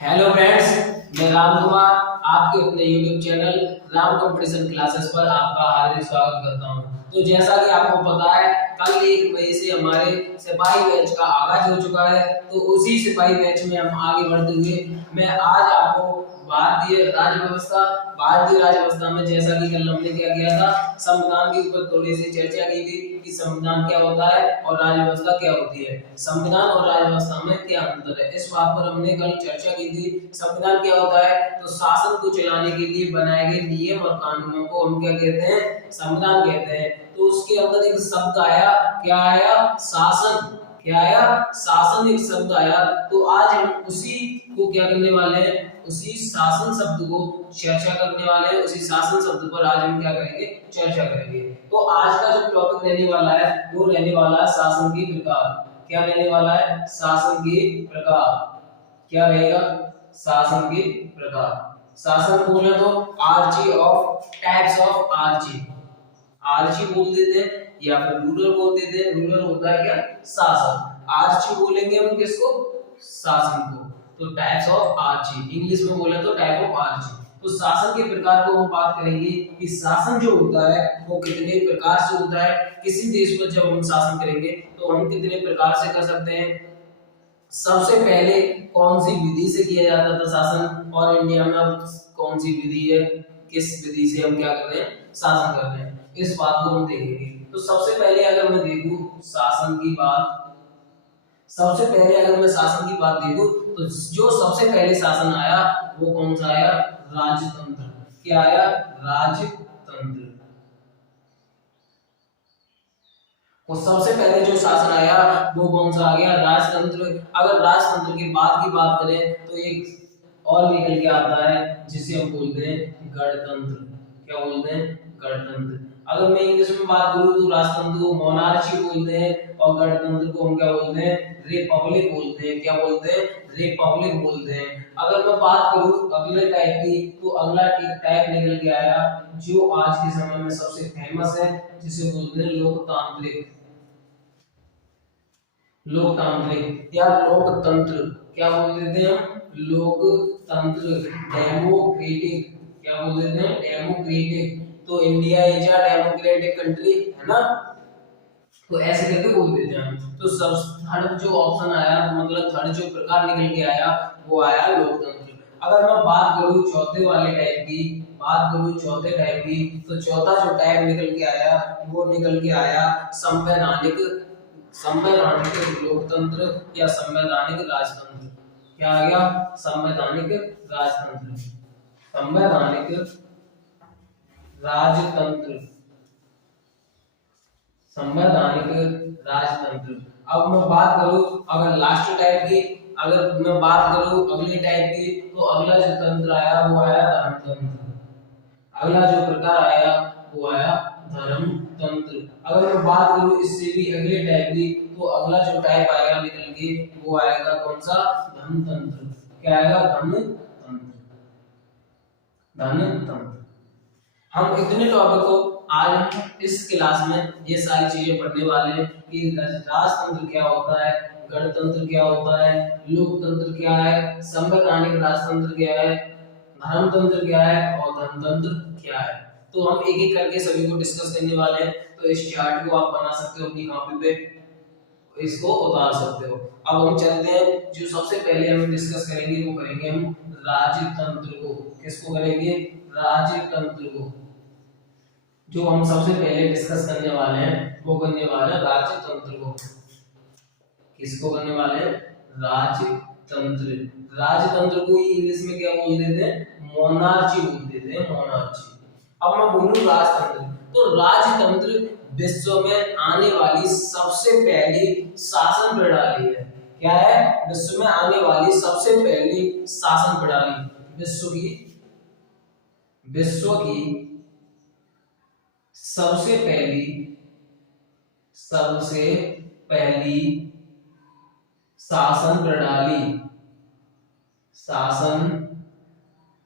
Hello friends, मैं राम कुमार आपके अपने YouTube channel Ram competition classes पर आपका हार्दिक स्वागत करता हूं। तो जैसा कि आपको पता है, कल 1 मई से हमारे सिपाही बैच का आगाज हो चुका है। तो उसी सिपाही बैच में हम आगे बढ़ते हुए मैं आज आपको भारतीय राज्य व्यवस्था में जैसा कि कल हमने क्या किया था, संविधान के ऊपर थोड़ी सी चर्चा की थी कि संविधान क्या होता है और राज्य व्यवस्था क्या होती है, संविधान और राज्य व्यवस्था में क्या अंतर है। इस बात पर हमने कल चर्चा की थी। संविधान क्या होता है, तो शासन को चलाने के लिए बनाए गए नियम और कानूनों को हम क्या कहते हैं, संविधान कहते हैं। तो उसके अंदर एक शब्द आया, क्या आया, शासन। क्या आया, शासन एक शब्द आया। तो आज हम उसी को क्या करने वाले हैं, उसी शासन शब्द को चर्चा करने वाले हैं। उसी शासन शब्द पर आज हम क्या करेंगे, चर्चा करेंगे। तो आज का जो टॉपिक रहने वाला है वो रहने वाला है शासन के प्रकार। क्या रहने वाला है, शासन के प्रकार। क्या रहेगा, शासन के प्रकार। शासन बोले तो आर्ची ऑफ टाइप्स ऑफ आर्ची, आर्ची बोल देते हैं या फिर रूलर बोल देते हैं। रूलर होता है क्या, शासन। आर्ची बोलेंगे हम किसको, शासन को। तो टाइप्स ऑफ आर्ची, इंग्लिश में बोले तो टाइप ऑफ आर्ची। तो शासन के प्रकार को हम बात करेंगे कि शासन जो होता है वो कितने प्रकार से होता है। किसी देश पर जब हम शासन करेंगे तो हम कितने प्रकार से कर सकते हैं। सबसे पहले कौन सी विधि से किया जाता था शासन, और इंडिया में अब कौन सी विधि है, किस विधि से हम क्या कर रहे हैं, शासन कर रहे हैं, इस बात को हम देखेंगे। तो सबसे पहले अगर मैं देखूं शासन की बात, सबसे पहले अगर मैं शासन की बात देखूं तो जो सबसे पहले शासन आया वो कौन सा आया, राजतंत्र। क्या आया, राजतंत्र। वो सबसे पहले जो शासन आया वो कौन सा आ गया, राजतंत्र। अगर राजतंत्र की बात करें तो एक और निकल के आता है जिसे हम बोलते हैं गणतंत्र। क्या बोलते हैं, गणतंत्र। अगर मैं इंग्लिश में बात करूं तो राजतंत्र को मोनार्ची बोलते हैं और गणतंत्र को हम क्या बोलते हैं, रिपब्लिक बोलते हैं। क्या बोलते हैं, रिपब्लिक बोलते हैं। अगर मैं बात करूं अगले टाइप की, तो अगला टाइप निकल के आया जो आज के समय में सबसे फेमस है, जिसे बोलते हैं लोकतांत्रिक। लोकतांत्रिक या लोकतंत्र, क्या बोल देते हैं हम, लोकतंत्र। डेमोक्रेटिक, क्या बोल देते हैं, डेमोक्रेटिक। तो India is a democratic country, है ना, तो ऐसे करके बोल देते हैं हम। तो सब थर्ड जो ऑप्शन आया, मतलब थर्ड जो प्रकार निकल के आया वो आया लोकतंत्र। अगर मैं बात करूं चौथे वाले टाइप की, बात करूं चौथे टाइप की, तो चौथा जो टाइप निकल के आया वो निकल के आया संवैधानिक, संवैधानिक लोकतंत्र या संवैधानिक राजतंत्र। क्या आ गया, संवैधानिक राजतंत्र, संवैधानिक राजतंत्र, संवैधानिक राजतंत्र। अब मैं बात करूं अगर लास्ट टाइप की, अगर मैं बात करूं अगले टाइप की, तो अगला जो तंत्र आया वो आया धर्मतंत्र। अगला जो प्रकार आया वो आया धर्मतंत्र। अगर मैं बात करूं इससे भी अगले टाइप की, तो अगला जो टाइप आएगा निकल के वो आएगा कौन सा, धनतंत्र। क्या आएगा, धनतंत्र, धनतंत्र। हम इतने टॉपिक को आज इस क्लास में ये सारी चीजें पढ़ने वाले हैं कि राजतंत्र क्या होता है, गणतंत्र क्या होता है, लोकतंत्र क्या है, संवैधानिक राजतंत्र क्या है, धर्मतंत्र क्या है और धनतंत्र क्या है। तो हम एक एक करके सभी को डिस्कस करने वाले हैं। तो इस चार्ट को आप बना सकते हो अपनी कॉपी पे, इसको उतार सकते हो। अब हम चलते हैं, जो सबसे पहले हम डिस्कस करेंगे वो करेंगे हम राजतंत्र को। किसको करेंगे, राजतंत्र को। जो हम सबसे पहले डिस्कस करने वाले हैं वो करने वाले हैं राजतंत्र को। किसको करने वाले हैं, राजतंत्र। राजतंत्र को इंग्लिश में क्या बोल देते हैं, मोनार्ची बोल देते हैं, मोनार्ची। अब मैं बोलूं राजतंत्र, तो राजतंत्र विश्व में आने वाली सबसे पहली शासन प्रणाली है। क्या है, विश्व में आने वाली सबसे पहली शासन प्रणाली, विश्व की सबसे पहली शासन प्रणाली, शासन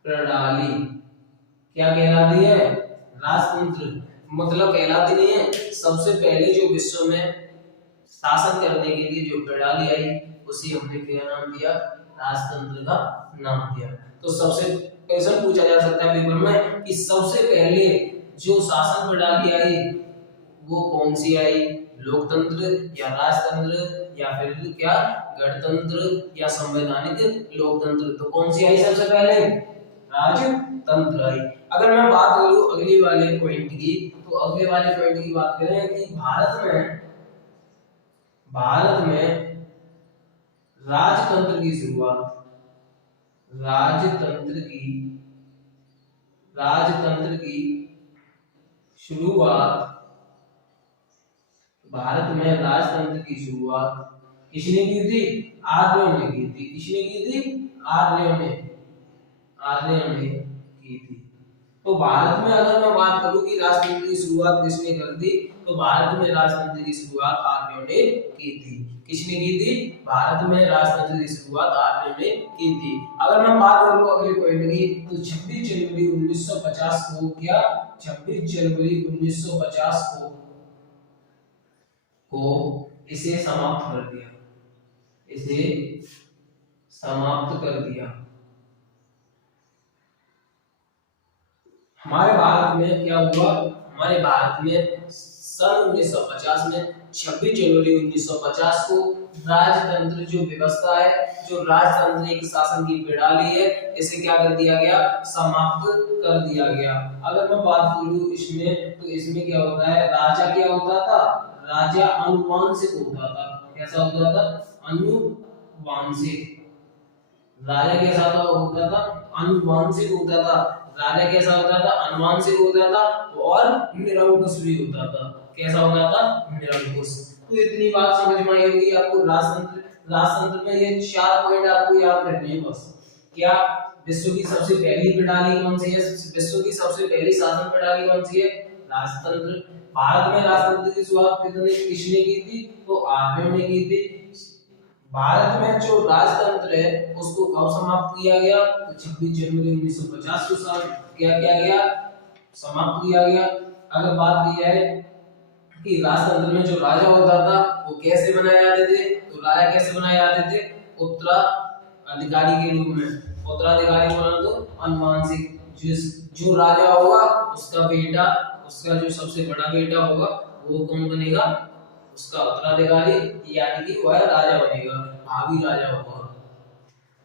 प्रणाली क्या कहलाती है, राजतंत्र। मतलब कहलाती नहीं है, सबसे पहले जो विश्व में शासन करने के लिए जो प्रणाली आई उसी हमने क्या नाम दिया, राजतंत्र का नाम दिया। तो सबसे क्वेश्चन पूछा जा सकता है पेपर में कि सबसे पहले जो शासन प्रणाली आई वो कौन सी आई, लोकतंत्र या राजतंत्र या फिर क्या गणतंत्र या संवैधानिक लोकतंत्र। तो कौन सी आई सबसे पहले, राजतंत्र आई। अगर मैं बात करूं अगली वाले पॉइंट की, तो अगले वाले पॉइंट की बात करें कि भारत में राजतंत्र की शुरुआत, राजतंत्र की शुरुआत, भारत में राजतंत्र की शुरुआत किसने की थी, आर्यों ने की थी। किसने की थी, आर्यों ने की थी। तो भारत में अगर मैं बात करूं कि राजतंत्र की शुरुआत किसने कर दी, तो भारत में राजतंत्र की शुरुआत आर्यों ने की थी। किसने की थी, भारत में राजतंत्र की शुरुआत आर्यों ने की थी। अगर मैं बात करूं अगले पॉइंट की, तो 26 जनवरी 1950 को क्या, 26 जनवरी 1950 को इसे समाप्त कर दिया, हमारे भारत में क्या हुआ, हमारे भारत में सन 1950 में 26 जनवरी 1950 को राजतंत्र जो व्यवस्था है, जो राजतंत्र एक शासन की प्रणाली है, इसे क्या कर दिया गया, समाप्त कर दिया गया। अगर मैं बात करूं इसमें, तो इसमें क्या होता है, राजा क्या होता था, राजा अनुवांशिक होता था। कैसा होता था, अनुवांशिक। राजा कैसा होता था, अनुवांशिक होता था। राजा कैसा होता था, अनुवांशिक होता था और निरंकुश भी होता था। कैसा होता था, निरंकुश। तो इतनी बात समझ में आई होगी आपको। राजतंत्र में ये 4 पॉइंट आपको याद रखने हैं बस। क्या, विश्व की सबसे पहली प्रणाली कौन सी है, विश्व की सबसे पहली शासन प्रणाली कौन सी है, राजतंत्र। भारत में राजतंत्र की शुरुआत किसने की थी, तो आर्यों ने की थी। भारत में जो राजतंत्र है उसको कब समाप्त किया गया, तो 26 जनवरी 1950 को क्या किया गया, समाप्त किया गया। अगर बात की जाए कि राजतंत्र में जो राजा होता था वो कैसे बनाए जाते थे, तो राजा कैसे बनाए जाते थे, उत्तराधिकारी के रूप में। उत्तराधिकारी बोला तो अनुवांशिक। जो राजा होगा उसका बेटा, उसका जो सबसे बड़ा बेटा होगा वो कौन बनेगा, उसका उत्तराधिकारी, यानी कि वह राजा बनेगा, भावी राजा होगा।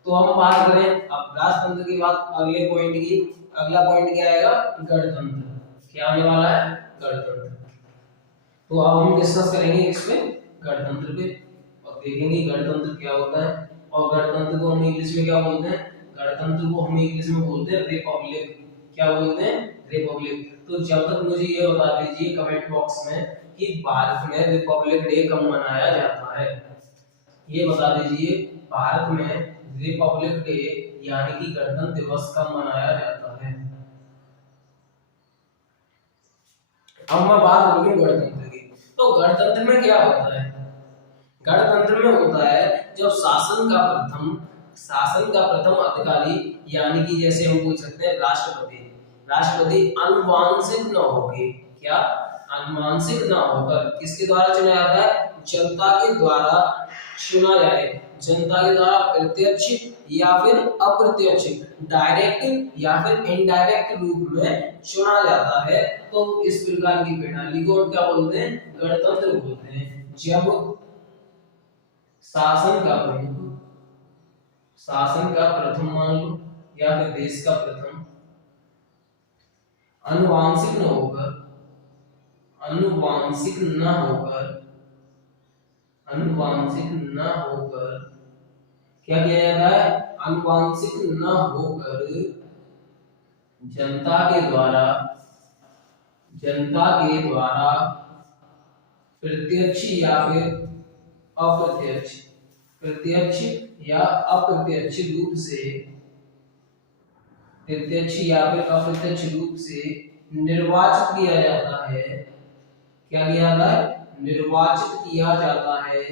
तो हम बात करें अब राजतंत्र की बात, अगले पॉइंट की, अगला पॉइंट क्या आएगा, गणतंत्र। क्या आने वाला है, गणतंत्र। तो अब हम डिस्कस करेंगे इस पे, गणतंत्र पे, और देखेंगे गणतंत्र क्या होता है। और गणतंत्र को हम इंग्लिश में क्या बोलते हैं, गणतंत्र को हम इंग्लिश में बोलते हैं रिपब्लिक। क्या बोलते हैं, रिपब्लिक। तो जब तक मुझे ये बता दीजिए कमेंट बॉक्स में कि भारत में रिपब्लिक डे कब मनाया जाता है, ये बता दीजिए भारत में रिपब्लिक डे यानी कि गणतंत्र दिवस कब मनाया जाता है। अब मैं बात करूंगी गणतंत्र की। तो गणतंत्र में क्या होता है, गणतंत्र में होता है जब शासन का प्रथम अधिकारी, यानी कि जैसे हम बोल सकते हैं राष्ट्रपति अनुवांशिक न होके, क्या, अनुवांशिक न होकर किसके द्वारा चुना जाता है, जनता के द्वारा चुना जाए। जनता के द्वारा प्रत्यक्ष या फिर अप्रत्यक्ष, डायरेक्ट या फिर इनडायरेक्ट रूप में चुना जाता है। तो इस प्रकार की प्रणाली को हम क्या बोलते हैं, गणतंत्र बोलते हैं। जब शासन का प्रथम मान लो या फिर देश का प्रथम अनुवांशिक न होकर क्या किया जाता है, अनुवांशिक न होकर जनता के द्वारा प्रत्यक्ष या फिर अप्रत्यक्ष रूप से निर्वाचित किया जाता है। क्या किया जाता है, निर्वाचित किया जाता है।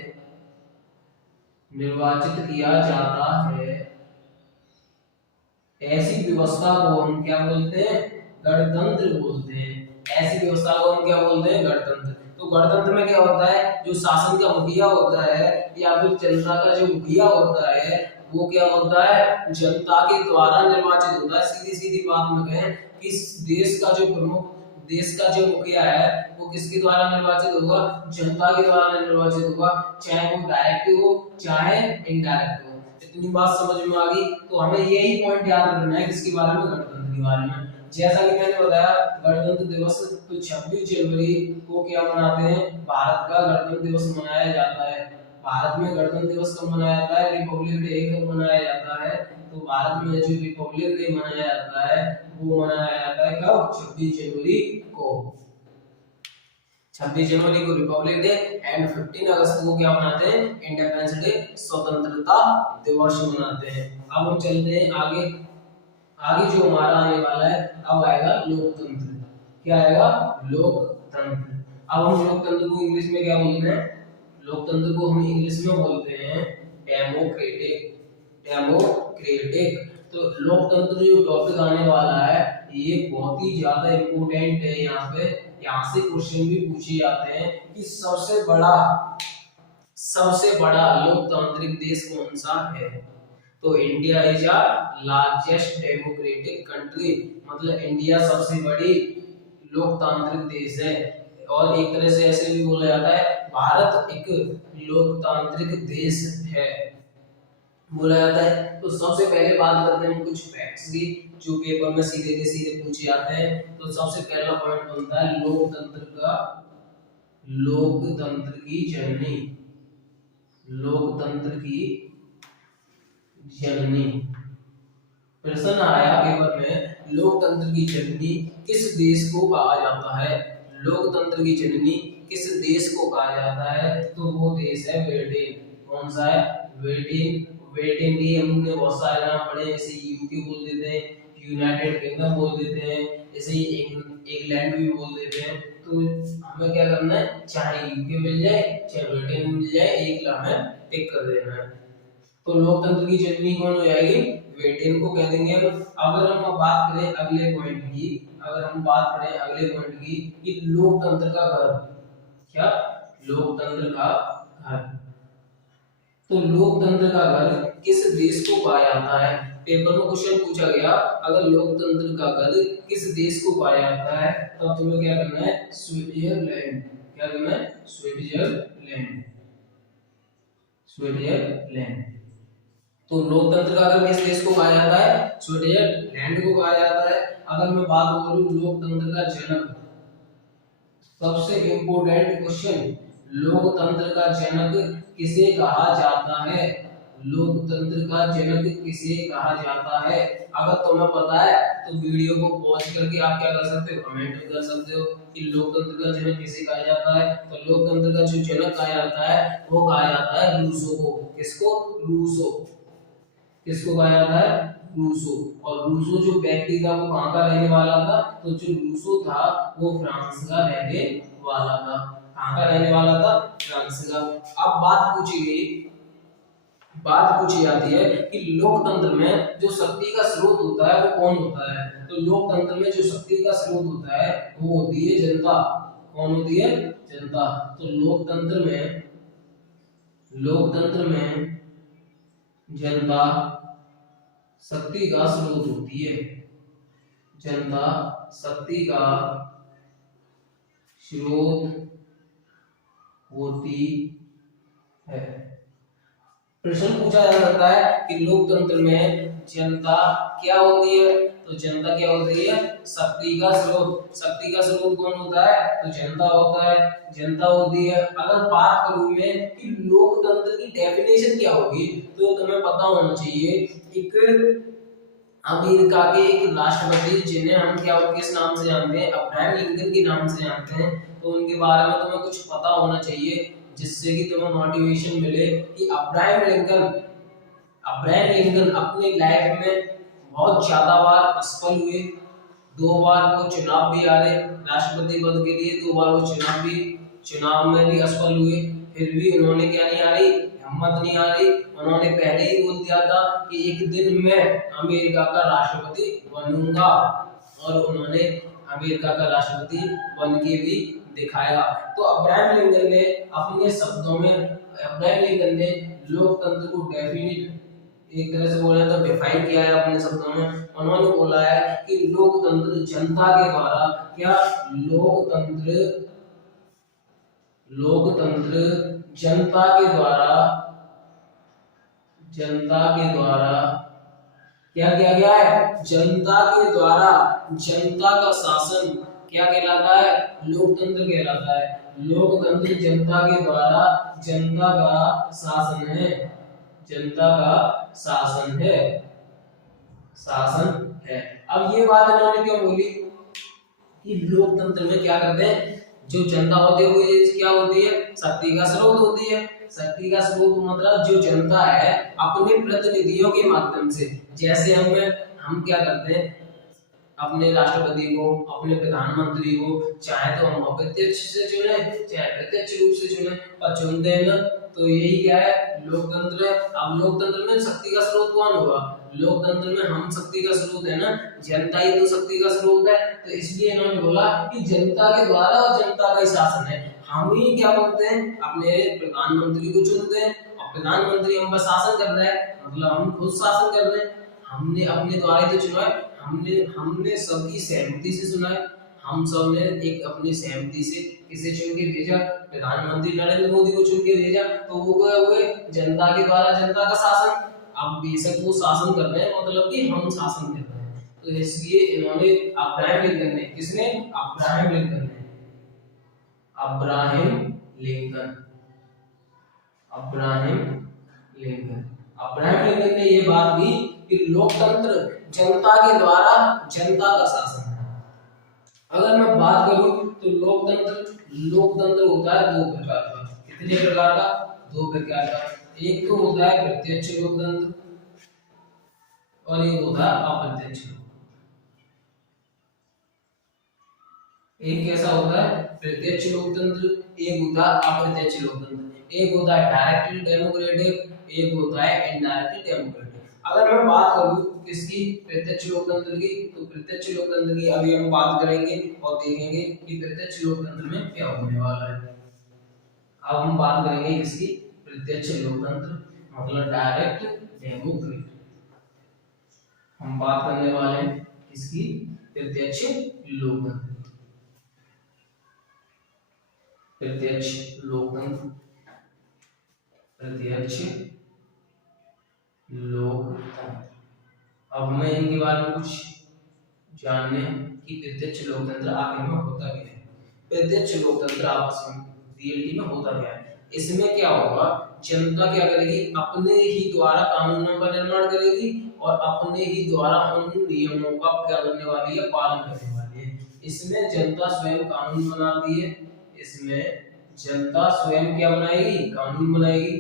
ऐसी व्यवस्था को हम क्या बोलते हैं, गणतंत्र बोलते हैं। ऐसी व्यवस्था को हम क्या बोलते हैं, गणतंत्र। तो गणतंत्र में क्या होता है, जो शासन का मुखिया होता है या फिर जनता का जो मुखिया होता है वो क्या होता है, जनता के द्वारा निर्वाचित होता है। सीधी सीधी बात में कहें कि देश का जो प्रमुख, देश का जो मुखिया है वो किसके द्वारा निर्वाचित होगा, जनता के द्वारा निर्वाचित होगा, चाहे वो डायरेक्ट हो चाहे इनडायरेक्ट हो। इतनी बात समझ में आ गई। तो हमें यही पॉइंट याद रखना है किसके बारे में, गणतंत्र के बारे में। जैसा कि मैंने बताया गणतंत्र दिवस तो 26 जनवरी को क्या मनाते हैं, भारत का गणतंत्र दिवस मनाया जाता है। भारत में गणतंत्र दिवस कब मनाया जाता है, रिपब्लिक डे कब मनाया जाता है, तो भारत में जो रिपब्लिक डे मनाया जाता है वो मनाया जाता है कब, 26 जनवरी को। 26 जनवरी को रिपब्लिक डे एंड 15 अगस्त को क्या मनाते हैं, इंडिपेंडेंस डे, स्वतंत्रता दिवस मनाते हैं। अब हम चलते हैं आगे। आगे जो हमारा आने वाला है अब आएगा लोकतंत्र। क्या आएगा, लोकतंत्र। अब हम लोकतंत्र को इंग्लिश में क्या बोलते हैं, लोकतंत्र को हम इंग्लिश में बोलते हैं डेमोक्रेटिक। डेमोक्रेटिक। तो लोकतंत्र जो टॉपिक आने वाला है ये बहुत ही ज्यादा इम्पोर्टेंट है। यहाँ से क्वेश्चन भी पूछे जाते हैं कि सबसे बड़ा लोकतांत्रिक देश कौन सा है, तो India is a largest democratic country, मतलब इंडिया सबसे बड़ी लोकतांत्रिक देश है। और एक तरह से ऐसे भी बोला जाता है भारत एक लोकतांत्रिक देश है, बोला जाता है। तो सबसे पहले बात करते हैं कुछ फैक्ट्स की जो पेपर में सीधे सीधे पूछे जाते हैं। तो सबसे पहला पॉइंट बनता है लोकतंत्र की जननी। लोकतंत्र की जननी प्रश्न आया पेपर में, लोकतंत्र की जननी किस देश को कहा जाता है, लोकतंत्र की जननी किस देश को कहा जाता है, तो वो देश है ब्रिटेन। कौन सा है, ब्रिटेन। ब्रिटेन की हमने बहुत सारे नाम पढ़े, जैसे यूके बोल देते हैं, यूनाइटेड किंगडम बोल देते हैं, जैसे इंग्लैंड भी बोल देते हैं। तो हमें क्या करना है, चाहे यूके मिल जाए चाहे ब्रिटेन मिल जाए, एक हमें टिक कर देना है। तो लोकतंत्र की जननी कौन हो जाएगी, ब्रिटेन को कह देंगे। अगर हम बात करें अगले पॉइंट की, कि लोकतंत्र का घर, क्या लोकतंत्र का घर, तो लोकतंत्र का घर किस देश को कहा जाता है, पेपर में क्वेश्चन पूछा गया अगर लोकतंत्र का घर किस देश को कहा जाता है, तो तुम्हें क्या करना है, स्विट्जरलैंड। क्या करना है, स्विट्जरलैंड। तो लोकतंत्र का घर किस देश को कहा जाता है, स्विट्जरलैंड को कहा जाता है। अगर मैं बात करूं लोकतंत्र का जनक, सबसे इंपोर्टेंट क्वेश्चन, लोकतंत्र का जनक किसे कहा जाता है, लोकतंत्र का जनक किसे कहा जाता है। अगर तुम्हें पता है तो वीडियो को पॉज करके आप क्या कर सकते हो, कमेंट कर सकते हो कि लोकतंत्र का जनक किसे कहा जाता है। तो लोकतंत्र का जो जनक कहा जाता है वो कहा जाता है रूसो को। किसको, रूसो। किसको कहा जाता है, रूसो। और रूसो जो व्यक्ति था वो कहाँ का रहने वाला था, तो जो रूसो था वो फ्रांस का रहने वाला था। कहाँ का रहने वाला था, फ्रांस का। अब बात पूछी जाती है कि लोकतंत्र में जो शक्ति का स्रोत होता है वो कौन होता है, तो लोकतंत्र में जो शक्ति का स्रोत होता है वो होती है जनता। कौन होती है, जनता। तो लोकतंत्र में जनता शक्ति का स्रोत होती है, जनता शक्ति का स्रोत होती है। प्रश्न पूछा जा सकता है कि लोकतंत्र में जनता क्या होती है, तो जनता क्या होती है, शक्ति का स्रोत। शक्ति का स्रोत कौन होता है, तो जनता होता है, जनता होती है। अगर बात करूं मैं कि लोकतंत्र की डेफिनेशन क्या होगी, तो तुम्हें पता होना चाहिए, एक अमेरिका के एक राष्ट्रपति जिन्हें हम क्या किस नाम से जानते हैं, अब्राहम लिंकन के नाम से जानते हैं, तो उनके बारे में तुम्हें कुछ पता होना चाहिए जिससे कि तुम्हें मोटिवेशन मिले कि अब्राहम लिंकन अपनी लाइफ में बहुत ज्यादा बार असफल हुए। 2 बार वो चुनाव भी हारे राष्ट्रपति पद के लिए, 2 बार वो चुनाव में भी असफल हुए, फिर भी उन्होंने क्या नहीं हारी, हिम्मत नहीं हारी। उन्होंने पहले ही बोल दिया था कि एक दिन मैं अमेरिका का राष्ट्रपति बनूंगा, और उन्होंने अमेरिका का राष्ट्रपति बन के भी दिखाया। तो अब्राहम लिंकन ने अपने शब्दों में लोकतंत्र को एक तरह से बोले तो डिफाइन किया है अपने शब्दों में। उन्होंने बोला है कि लोकतंत्र जनता के द्वारा क्या, लोकतंत्र लोकतंत्र जनता के द्वारा क्या किया गया है, जनता के द्वारा जनता का शासन क्या कहलाता है, लोकतंत्र कहलाता है। लोकतंत्र जनता के द्वारा जनता का शासन है, जनता का शासन है, शासन है। अब ये बात इन्होंने क्यों बोली कि लोकतंत्र में क्या करते हैं, जो जनता होती है वो क्या होती है, शक्ति का स्रोत होती है। शक्ति का स्रोत मतलब जो जनता है अपने प्रतिनिधियों के माध्यम से, जैसे हम क्या करते हैं, अपने राष्ट्रपति को, अपने प्रधानमंत्री को चाहे तो हम अप्रत्यक्ष से चुने चाहे प्रत्यक्ष रूप से चुने, और चुनते हैं ना, तो यही क्या है, लोकतंत्र है। अब लोकतंत्र में शक्ति का स्रोत कौन होगा, लोकतंत्र में हम शक्ति का स्रोत है ना, जनता ही तो शक्ति का स्रोत है। तो इसलिए इन्होंने बोला कि जनता के द्वारा और जनता का ही शासन है। हम ही क्या बोलते हैं, अपने प्रधानमंत्री को चुनते हैं, और प्रधानमंत्री हम पर शासन कर रहा है, मतलब हम खुद शासन कर रहे हैं। हमने अपने द्वारा तो चुना है, हमने सबकी सहमति से चुना है। हम सब ने एक अपनी सहमति से किसे चुन के भेजा, प्रधानमंत्री नरेंद्र मोदी को चुन के भेजा, तो वो हुए जनता के द्वारा जनता का शासन। अब बेशक वो शासन कर रहे हैं, मतलब कि हम शासन कर रहे हैं। तो इसलिए इन्होंने अब्राहम लिंकन ने, किसने, अब्राहम लिंकन ने, अब्राहम लिंकन ने ये बात की कि लोकतंत्र जनता के द्वारा जनता का शासन है। अगर मैं बात करूं तो लोकतंत्र होता है दो प्रकार का। कितने प्रकार का, दो प्रकार का। एक तो होता है प्रत्यक्ष लोकतंत्र और एक होता है अप्रत्यक्ष लोकतंत्र। एक कैसा होता है, प्रत्यक्ष लोकतंत्र, एक होता है अप्रत्यक्ष लोकतंत्र। एक होता है डायरेक्टली डेमोक्रेटिक, एक होता है इनडायरेक्टली डेमोक्रेटिक। अगर मैं बात करूं किसकी, प्रत्यक्ष लोकतंत्र की, तो प्रत्यक्ष लोकतंत्र की अभी हम बात करेंगे और देखेंगे कि प्रत्यक्ष लोकतंत्र में क्या होने वाला है। अब हम बात करेंगे किसकी, प्रत्यक्ष लोकतंत्र मतलब डायरेक्ट डेमोक्रेसी। हम बात करने वाले हैं किसकी, प्रत्यक्ष लोकतंत्र। प्रत्यक्ष लोकतंत्र अब हमें इनके बारे में कुछ जानने कि प्रत्यक्ष लोकतंत्र आखिर में होता क्या है। प्रत्यक्ष लोकतंत्र आपस में रियलिटी में होता क्या है, इसमें क्या होगा, जनता क्या करेगी, अपने ही द्वारा कानूनों का निर्माण करेगी और अपने ही द्वारा उन नियमों का क्या करने वाली है, पालन करने वाली है। इसमें जनता स्वयं कानून बनाती है, इसमें जनता स्वयं क्या बनाएगी, कानून बनाएगी।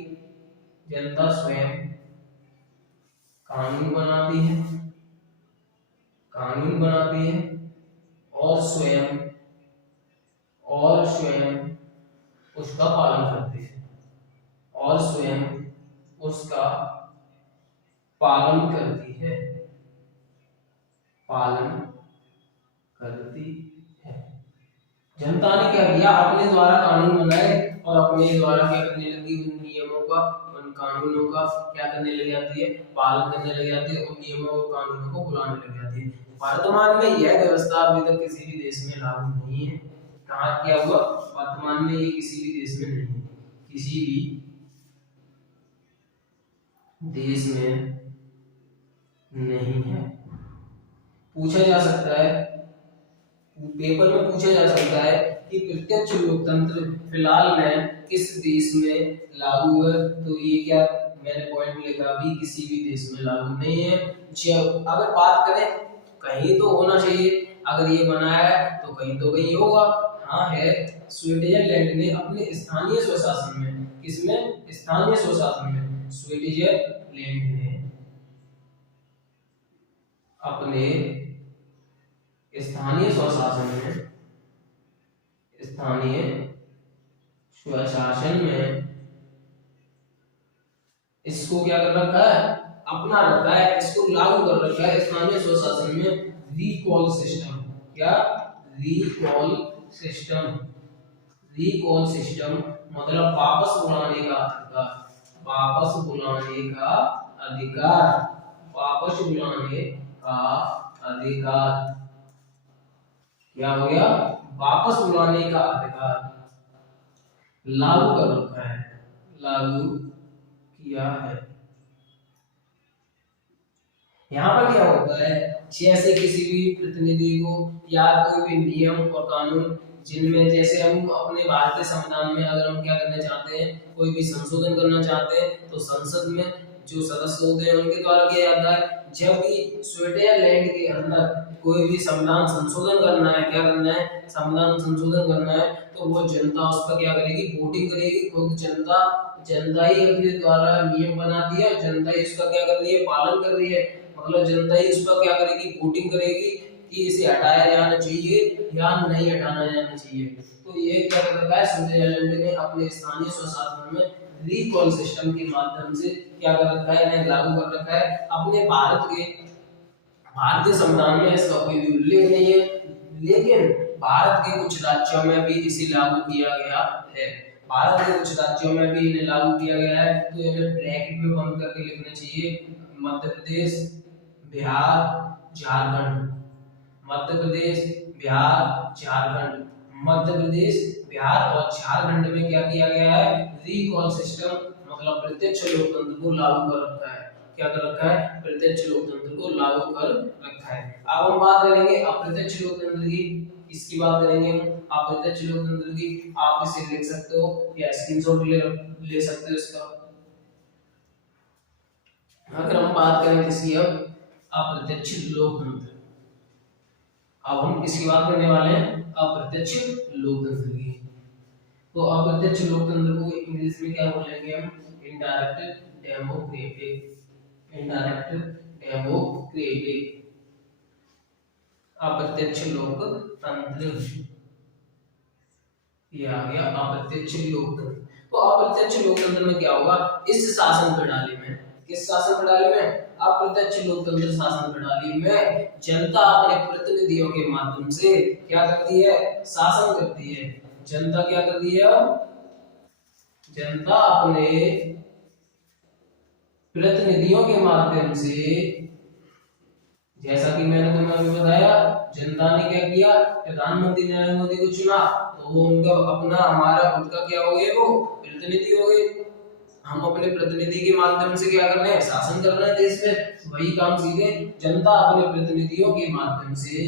जनता स्वयं कानून बनाती है और स्वयं उसका पालन करती है, जनता ने क्या किया, अपने द्वारा कानून बनाए और अपने द्वारा क्या करने लगी, उन नियमों का, उन कानूनों का क्या करने लग जाती है, पालन करने लग जाती है, उन नियमों और कानूनों को बुलाने लग जाती है। वर्तमान में यह व्यवस्था अभी तक किसी भी देश में लागू नहीं है। कहाँ क्या हुआ, वर्तमान में ये किसी भी देश में नहीं है, किसी भी देश में नहीं है। पूछा जा सकता है, पेपर में पूछा जा सकता है कि प्रत्यक्ष लोकतंत्र फिलहाल में किस देश में लागू है, तो ये क्या मैंने पॉइंट लिखा भी किसी भी देश में लागू नहीं है। जब अगर बात करें कहीं तो होना चाहिए, अगर ये बनाया है तो कहीं होगा। हाँ है, स्विट्जरलैंड ने अपने स्थानीय स्वशासन में, किसमें, स्थानीय स्वशासन में, स्विट्जरलैंड ने अपने स्थानीय स्वशासन में इसको क्या कर रखा है, अपना रखा है, इसको लागू कर रखा है स्थानीय स्वशासन में रिकॉल सिस्टम। क्या, रिकॉल सिस्टम मतलब वापस बुलाने का अधिकार, वापस बुलाने का अधिकार। क्या हो गया? वापस बुलाने का अधिकार लागू कर रखा है, लागू किया है। यहाँ पर क्या होता है, जैसे किसी भी प्रतिनिधि को या कोई भी नियम और कानून जिनमें, जैसे हम अपने भारतीय संविधान में अगर हम क्या करना चाहते हैं, कोई भी संशोधन करना चाहते हैं, तो संसद में जो सदस्य होते हैं उनके द्वारा किया जाता है। जब भी स्विट्जरलैंड के अंदर कोई भी संविधान संशोधन करना है, क्या करना है, संविधान संशोधन करना है, तो वो जनता उस पर क्या करेगी, वोटिंग करेगी। खुद जनता ही अपने द्वारा नियम बनाती है, जनता ही उसका क्या कर रही है, पालन कर रही है। मतलब जनता ही उस पर क्या करेगी, वोटिंग करेगी कि इसे हटाया जाना चाहिए या नहीं हटाना जाना चाहिए। तो ये क्या कर रखा है, स्विट्जरलैंड ने अपने स्थानीय स्वशासन में रिकॉल सिस्टम के माध्यम से क्या कर रखा है, इन्हें लागू कर रखा है। अपने भारतीय संविधान में इसका कोई भी उल्लेख नहीं है, लेकिन भारत के कुछ राज्यों में भी इसे लागू किया गया है। भारत के कुछ राज्यों में भी इन्हें लागू किया गया है, तो इन्हें ब्रैकेट में बंद करके लिखना चाहिए, मध्य प्रदेश, बिहार, झारखंड। मध्य प्रदेश, बिहार, झारखंड। मध्य प्रदेश, बिहार और झारखंड में क्या किया गया है, रिकॉल सिस्टम मतलब प्रत्यक्ष लोकतंत्र को लागू कर रखा है। क्या कर रखा है, प्रत्यक्ष लोकतंत्र को लागू कर रखा है। अब हम बात करेंगे अप्रत्यक्ष लोकतंत्र की, इसकी बात करेंगे हम अप्रत्यक्ष लोकतंत्र की। आप इसे लिख सकते हो या स्क्रीनशॉट ले सकते हो इसका। अगर हम बात करें किसी अब अप्रत्यक्ष लोकतंत्र, अब हम किसकी बात करने वाले हैं, अप्रत्यक्ष लोकतंत्र की। तो अप्रत्यक्ष लोकतंत्र को इंग्लिश में क्या बोलेंगे हम, इनडायरेक्ट डेमोक्रेटिक। इनडायरेक्ट डेमोक्रेटिक, अप्रत्यक्ष लोकतंत्र, यह आ गया अप्रत्यक्ष लोकतंत्र। तो अप्रत्यक्ष लोकतंत्र में क्या होगा, इस शासन प्रणाली में, किस शासन प्रणाली में, अप्रत्यक्ष लोकतंत्र शासन प्रणाली में जनता अपने प्रतिनिधियों के माध्यम से क्या करती है, शासन करती है। जनता क्या करती है, जनता अपने प्रतिनिधियों के माध्यम से, जैसा कि मैंने तुम्हें अभी बताया, जनता ने क्या किया, प्रधानमंत्री नरेंद्र मोदी को चुना, तो वो उनका अपना हमारा खुद का क्या हो गए, वो प्रतिनिधि हो गए। हम अपने प्रतिनिधि के माध्यम से क्या कर रहे हैं, शासन कर रहे हैं देश में। वही काम सीधे जनता अपने प्रतिनिधियों के माध्यम से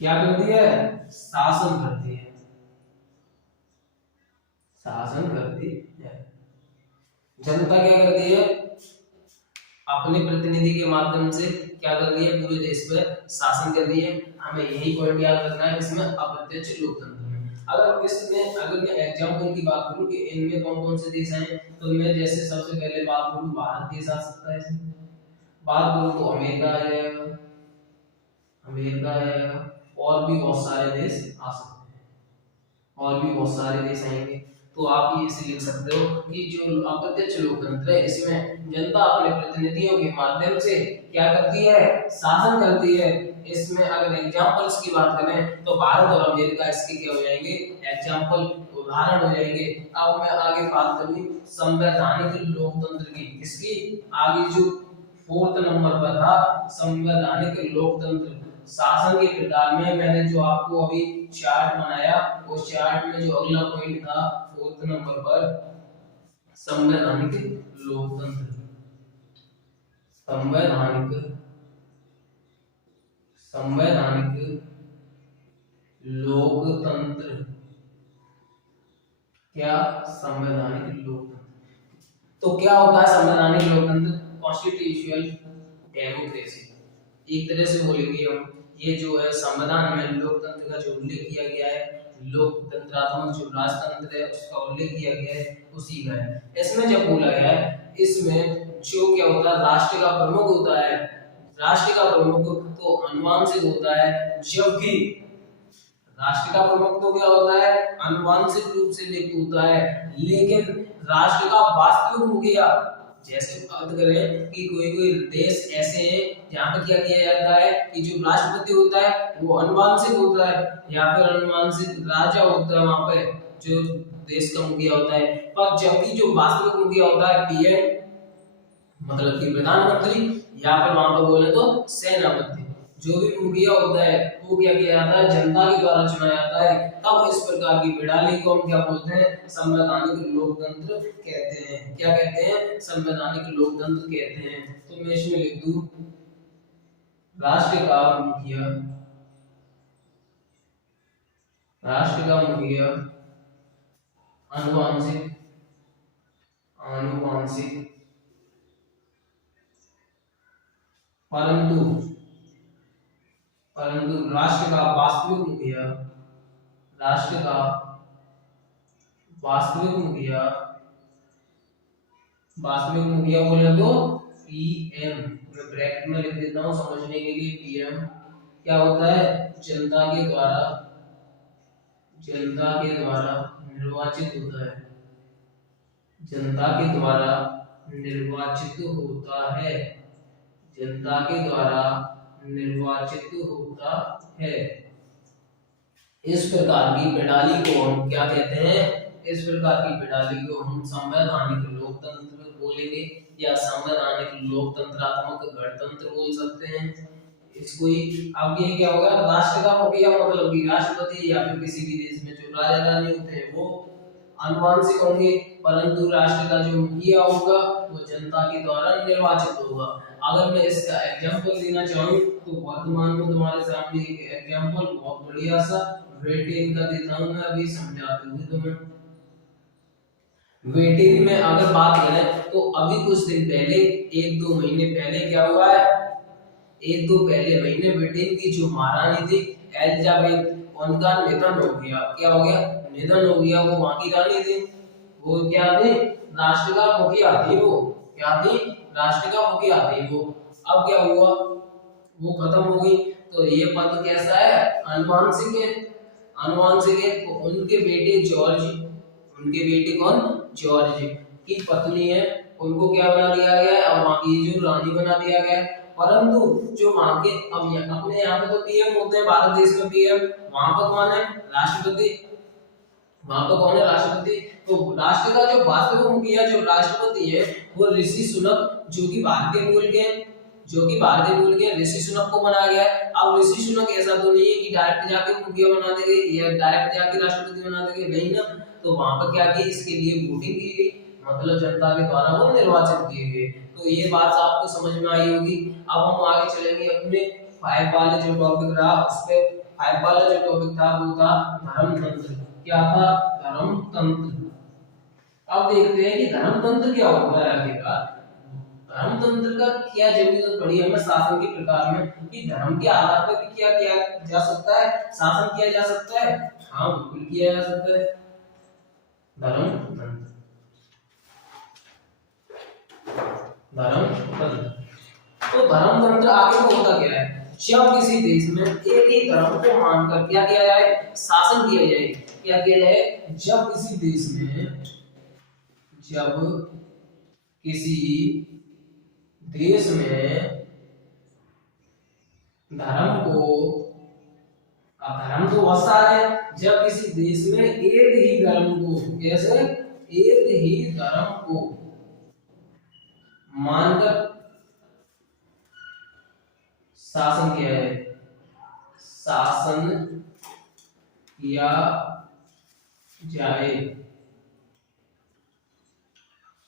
क्या करती है, शासन करती है, शासन करती है। जनता क्या करती है, अपने प्रतिनिधि के माध्यम से क्या कर रही है, पूरे देश पर शासन कर रही है। हमें यही पॉइंट याद रखना है इसमें अप्रत्यक्ष लोकतंत्र। अगर मैं एग्जांपल की बात करूं कि इनमें कौन कौन से देश हैं, तो मैं जैसे सबसे पहले बात करूं, भारत देश आ सकता है इसमें। बात करूं तो अमेरिका आ जाएगा, अमेरिका आएगा, और भी बहुत सारे देश आ सकते हैं, और भी बहुत सारे देश आएंगे। तो आप ये इसे लिख सकते हो कि जो अप्रत्यक्ष लोकतंत्र है, इसमें जनता अपने प्रतिनिधियों के माध्यम से क्या करती है, शासन करती है। इसमें अगर एग्जांपल्स की बात करें तो भारत और अमेरिका इसके क्या हो जाएंगे, एग्जांपल, उदाहरण हो जाएंगे। अब मैं आगे बात करूं संवैधानिक लोकतंत्र की, इसकी आगे जो 4th नंबर पर था, संवैधानिक लोकतंत्र। शासन के प्रकार में मैंने जो आपको अभी चार्ट बनाया, उस चार्ट में जो अगला पॉइंट था 4th नंबर पर, संवैधानिक लोकतंत्र। संवैधानिक लोकतंत्र, क्या, संवैधानिक लोकतंत्र। तो क्या होता है संवैधानिक लोकतंत्र, कॉन्स्टिट्यूशनल डेमोक्रेसी। एक तरह से बोलेंगे हम, ये जो है संविधान में लोकतंत्र का जो उल्लेख किया गया है, लोकतंत्रात्मक जो राजतंत्र है उसका उल्लेख किया गया है, उसी का है। इसमें जब बोला गया है, इसमें जो क्या होता है, राष्ट्र का प्रमुख होता है, राष्ट्र का प्रमुख तो अनुवांशिक होता है, जबकि राष्ट्र का प्रमुख तो क्या होता है, अनुवांशिक रूप से नियुक्त होता है। लेकिन राष्ट्र का वास्तविक मुखिया, जैसे बात करें कि कोई देश ऐसे हैं जहाँ पे क्या किया जाता है कि जो राष्ट्रपति होता है वो अनुवांशिक होता है, या फिर अनुवांशिक राजा होता है, वहां पे जो देश का मुखिया होता है। पर जबकि जो वास्तविक मुखिया होता है पीएम मतलब कि प्रधानमंत्री, या फिर वहां पर बोले तो सेनापति, जो भी मुखिया होता है वो क्या किया जाता है, जनता के द्वारा चुना जाता है। तब इस प्रकार की प्रणाली को हम क्या बोलते हैं, संवैधानिक लोकतंत्र कहते हैं। क्या कहते हैं, संवैधानिक लोकतंत्र कहते हैं। तो मैं इसमें लिख दूं राष्ट्र का मुखिया, राष्ट्र का मुखिया आनुवांशिक आनुवांशिक परंतु परंतु राष्ट्र का वास्तविक मुखिया, राष्ट्र का वास्तविक मुखिया, वास्तविक मुखिया बोले तो पीएम, मैं ब्रैकेट में लिख देता हूं समझने के लिए। पीएम क्या होता है, जनता के द्वारा निर्वाचित होता है, जनता के द्वारा निर्वाचित होता है, जनता के द्वारा निर्वाचित होता है। इस प्रकार की प्रणाली को हम क्या कहते हैं, इस प्रकार की प्रणाली को हम संवैधानिक लोकतंत्र बोलेंगे या संवैधानिक लोकतंत्रात्मक गणतंत्र बोल सकते हैं इसको ही। अब ये क्या होगा, राष्ट्र का मुखिया मतलब कि राष्ट्रपति या फिर किसी भी देश में जो राजा रानी होते हैं वो आनुवांशिक होंगे, परंतु राष्ट्र का जो मुखिया होगा वो जनता के द्वारा निर्वाचित होगा। अगर मैं इसका एग्जांपल देना चाहूं तो वर्तमान में तुम्हारे सामने एक एग्जांपल बहुत बढ़िया सा ब्रिटेन का देता हूं मैं अभी समझाते हुए तुम्हें। ब्रिटेन में अगर बात करें तो अभी कुछ दिन पहले, एक दो महीने पहले क्या हुआ है, एक दो पहले महीने ब्रिटेन की जो महारानी थी एलिजाबेथ, उनका निधन हो गया। क्या हो गया, निधन हो गया। वो वहां की रानी थी, वो क्या थी, राष्ट्र का मुखिया थी। वो क्या थी, राष्ट्र का मुखिया थी वो। अब क्या हुआ, वो खत्म हो गई। तो ये पद कैसा है, आनुवांशिक है, आनुवांशिक है। तो उनके बेटे जॉर्ज, उनके बेटे कौन, जॉर्ज की पत्नी है, उनको क्या बना दिया गया है, अब वहां की जो रानी बना दिया गया है। परंतु जो वहां के अब अपने यहाँ पे तो पीएम होते हैं भारत देश में पीएम, वहां पर कौन है, राष्ट्रपति, वहां पर कौन है, राष्ट्रपति। तो राष्ट्र का जो वास्तविक मुखिया जो राष्ट्रपति है वो ऋषि सुनक, जो कि भारतीय मूल के, जो कि भारतीय मूल के ऋषि सुनक को बनाया गया है। अब ऋषि सुनक ऐसा तो नहीं है कि डायरेक्ट जाके मुखिया बना देंगे या डायरेक्ट जाके राष्ट्रपति बना देंगे, नहीं ना। तो वहां पर क्या की, इसके लिए वोटिंग की गई, मतलब जनता के द्वारा वो निर्वाचित किए गए। तो ये बात आपको समझ में आई होगी। अब हम आगे चलेंगे अपने 5 वाले जो टॉपिक रहा उस पे। 5 वाला जो टॉपिक था वो था धर्मतंत्र। क्या था, धर्मतंत्र। अब देखते हैं कि धर्मतंत्र क्या होता है आखिरकार। धर्मतंत्र का क्या जरूरत पड़ी हमें शासन के प्रकार में, कि धर्म के आधार पर भी क्या किया जा सकता है, शासन किया जा सकता है। हाँ बिल्कुल किया जा सकता है। धर्मतंत्र, धर्मतंत्र। तो धर्मतंत्र आगे होता क्या है, जब किसी देश में एक ही धर्म को मानकर क्या किया जाए, शासन किया जाए। क्या किया जाए, जब किसी देश में, जब किसी देश में धर्म को, अब धर्म तो बहुत सारे हैं, जब किसी देश में एक ही धर्म को, कैसे, एक ही धर्म को मानकर शासन किया है, शासन किया जाए,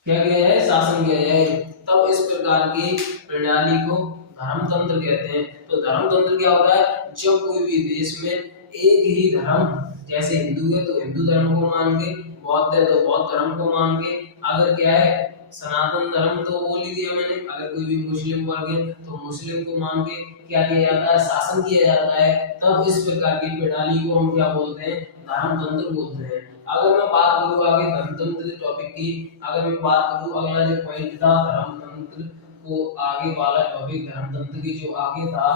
क्या किया जाए, शासन किया जाए, तब इस प्रकार की प्रणाली को धर्मतंत्र कहते हैं। तो धर्मतंत्र क्या होता है, जब कोई भी देश में एक ही धर्म, जैसे हिंदू है तो हिंदू धर्म को मान के, बौद्ध है तो बौद्ध धर्म को मान के, अगर क्या है सनातन धर्म तो बोल ही दिया मैंने, अगर कोई भी मुस्लिम वर्ग है तो मुस्लिम को मान के क्या किया जाता है, शासन किया जाता है। तब इस प्रकार की प्रणाली को हम क्या बोलते हैं, धर्मतंत्र बोलते हैं। अगर मैं बात करूं आगे धर्मतंत्र टॉपिक की, अगर मैं बात करूं अगला जो पॉइंट था धर्मतंत्र को आगे वाला टॉपिक, धर्मतंत्र की जो आगे था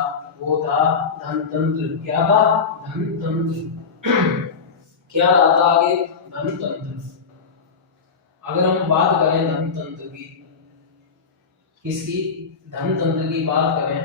वो था धनतंत्र। क्या था, धनतंत्र। क्या रहा था आगे, धनतंत्र। अगर हम बात करें धनतंत्र की, किसकी, धनतंत्र की बात करें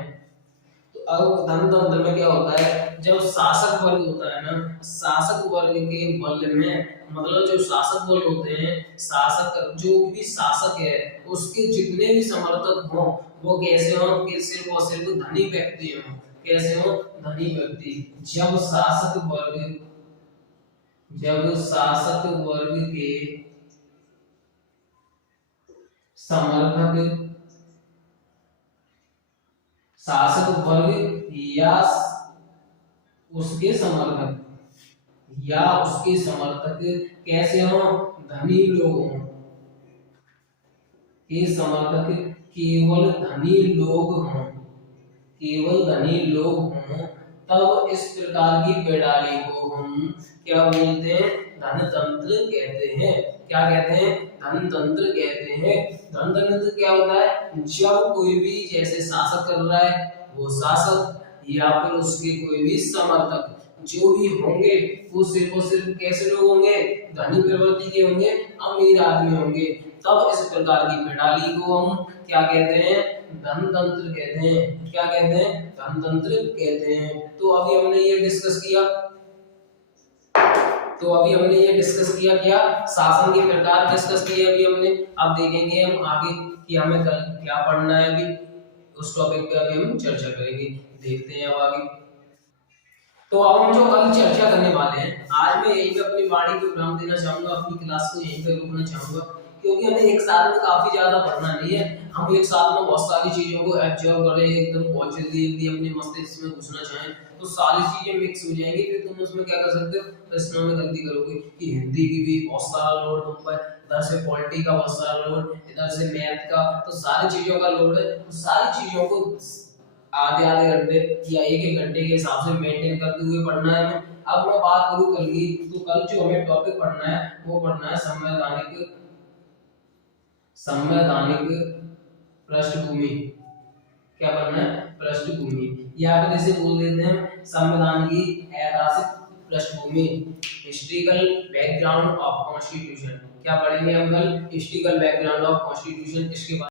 तो अब धनतंत्र में क्या होता है, जब शासक वर्ग होता है ना, शासक वर्ग के बल में, मतलब जो शासक वर्ग होते हैं, शासक जो भी शासक है उसके जितने भी समर्थक हों वो कैसे हों कि सिर्फ और सिर्फ धनी व्यक्ति हों। कैसे हो, धनी व्यक्ति। जब शासक वर्ग के समर्थक, शासक वर्ग या उसके समर्थक कैसे हो, धनी लोग हों। ये समर्थक केवल धनी लोग हों, तब इस प्रकार की प्रणाली को हम क्या बोलते हैं, धनतंत्र कहते हैं। क्या कहते हैं, धनतंत्र कहते हैं। धनतंत्र क्या होता है, जब कोई भी जैसे शासक कर रहा है वो शासक या फिर उसके कोई भी समर्थक जो भी होंगे वो सिर्फ और सिर्फ कैसे लोग होंगे, धनी प्रवृत्ति के होंगे, अमीर आदमी होंगे, तब इस प्रकार की प्रणाली को हम क्या कहते हैं, धनतंत्र कहते हैं। क्या कहते हैं, धनतंत्र कहते हैं। तो अभी हमने ये डिस्कस किया, क्या शासन के प्रकार डिस्कस किए अभी हमने। अब देखेंगे हम आगे कि हमें कल क्या पढ़ना है, अभी उस टॉपिक पे अभी हम चर्चा करेंगे। देखते हैं अब आगे। तो अब हम जो कल चर्चा करने वाले हैं, आज मैं यहीं पे अपनी वाणी को विराम देना चाहूंगा, अपनी क्लास को यहीं पे रोकना चाहूंगा, क्योंकि हमें एक साथ में काफी ज्यादा पढ़ना नहीं है। हम एक साथ में बहुत सारी चीजों को एब्जॉर्ब करें, एकदम बहुत जल्दी अपने मस्तिष्क में घुसना चाहें तो सारी चीजें मिक्स हो जाएंगी, फिर तुम उसमें क्या कर सकते हो, प्रश्नों में गलती करोगे कि हिंदी की भी बहुत सारा लोड तुम पर, इधर से पॉलिटी का बहुत सारा लोड, इधर से मैथ का, तो सारी चीजों का लोड है। तो सारी चीजों को आधे घंटे या एक घंटे के हिसाब से मेंटेन करते हुए पढ़ना है हमें। अब मैं बात करूं कल की, तो कल जो हमें टॉपिक पढ़ना है वो पढ़ना है संवैधानिक पृष्ठभूमि। क्या पढ़ना है, पृष्ठभूमि, या फिर इसे बोल देते हैं संविधान की ऐतिहासिक पृष्ठभूमि, हिस्टोरिकल बैकग्राउंड ऑफ कॉन्स्टिट्यूशन। क्या पढ़ेंगे हम कल, हिस्टोरिकल बैकग्राउंड ऑफ कॉन्स्टिट्यूशन। इसके